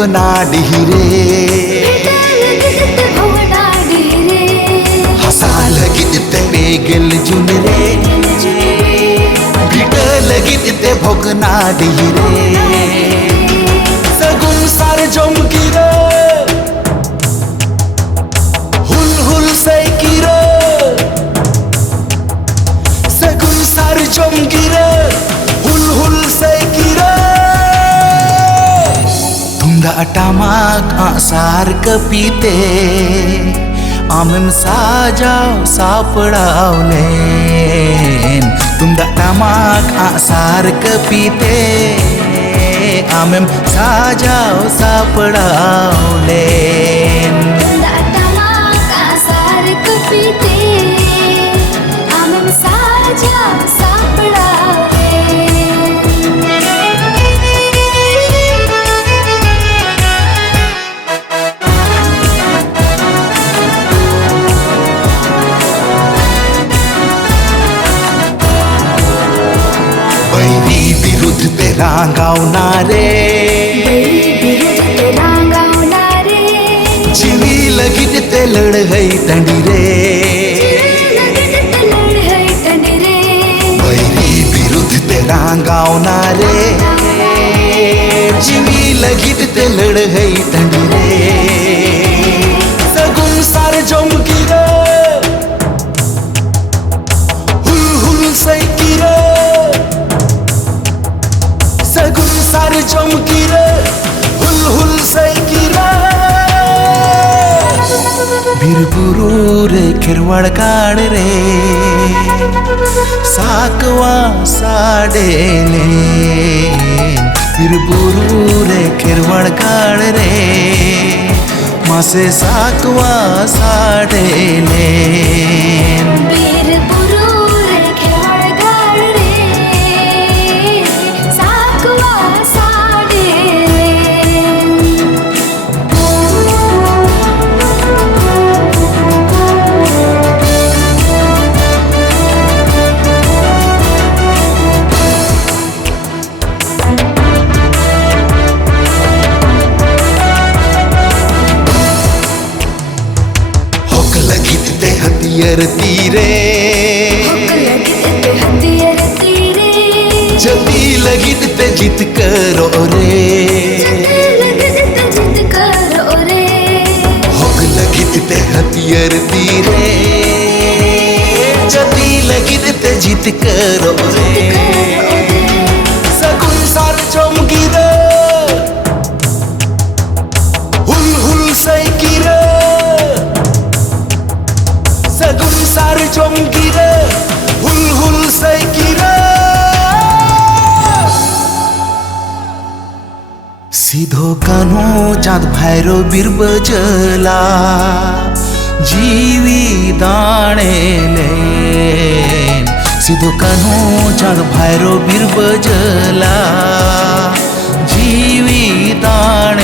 भोगना डिहिरे हसा लगित बेगल जुनरे भिट लगित भोगना डिहिरे सगुन सार जमकिरे हुल हुल सैकिरे सगुन सार जमकिरे हुल हुल सैकिरे तुंदा टामाक आसार कपीते आमेम साजाव सापड़ावलेन तुंदा टामाक आसार कपीते आमेम साजाव सापड़ावलेन तुंदा टामाक आसार कपीते आमेम साजाव रांगावनारे जीवी लगित ते लड़हई तंडीरे वैरी विरुद्ध ते रांगावनारे जीवी लगित ते लड़हई तंडीरे सगुन सार जमकिरे हुल हुल सैकिरे सगुन सार जमकिरे हुल हुल सैकिरे बिरबुरु रे खिरवाड़ काड़ रे साकवा साडेले बिरबुरु रे खिरवाड़ काड़ रे मासे साकवा साडेले हथियार तीरे जल्दी लगित ते जित करो रे होक लगित ते हथियार तीरे जल्दी लगित ते जित करो रे सगुन सार जमकिरे हुल हुल सैकिरे सगुन सार जमकिरे हुल हुल सैकिरे सीधो कान्हो चाँद भैरो बिरबजला जीवी दाणे लेन सीधो कान्हो चाँद भैरो बिरबजला जीवी दाणे